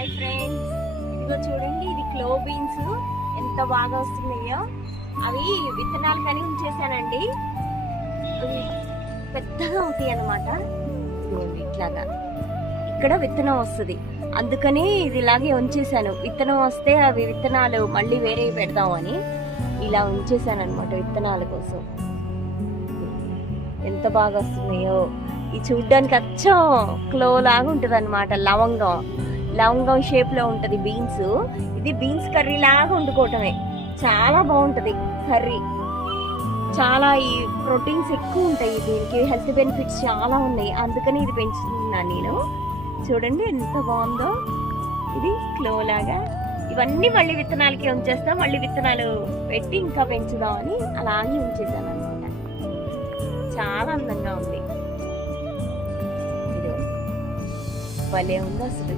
Hi friends, ఇదిగో చూడండి, ఇది క్లో బీన్స్ ఎంత బాగా వస్తున్నాయో. అవి విత్తనాలు కానీ ఉంచేసానండి. అవి పెద్దగా అవుతాయి అన్నమాట. ఇట్లాగా ఇక్కడ విత్తనం వస్తుంది, అందుకని ఇది ఇలాగే ఉంచేసాను. విత్తనం వస్తే అవి విత్తనాలు మళ్ళీ వేరే పెడదామని ఇలా ఉంచేసాను అనమాట విత్తనాల కోసం. ఎంత బాగా వస్తున్నాయో. ఇది చూడ్డానికి అచ్చం క్లో లాగా ఉంటుంది అనమాట. లవంగం షేప్ లో ఉంటది బీన్స్. ఇది బీన్స్ కర్రీ లాగా వండుకోవటమే. చాలా బాగుంటది కర్రీ. చాలా ఈ ప్రోటీన్స్ ఎక్కువ ఉంటాయి దీనికి, హెల్త్ బెనిఫిట్స్ చాలా ఉన్నాయి, అందుకని ఇది పెంచుతున్నాను నేను. చూడండి ఎంత బాగుందో. ఇది క్లో లాగా. ఇవన్నీ మళ్ళీ విత్తనాలకి ఉంచేస్తాం, మళ్ళీ విత్తనాలు పెట్టి ఇంకా పెంచుదామని అలాగే ఉంచేసాను అనమాట. చాలా అందంగా ఉంది. ఇది భలే ఉంది అసలు.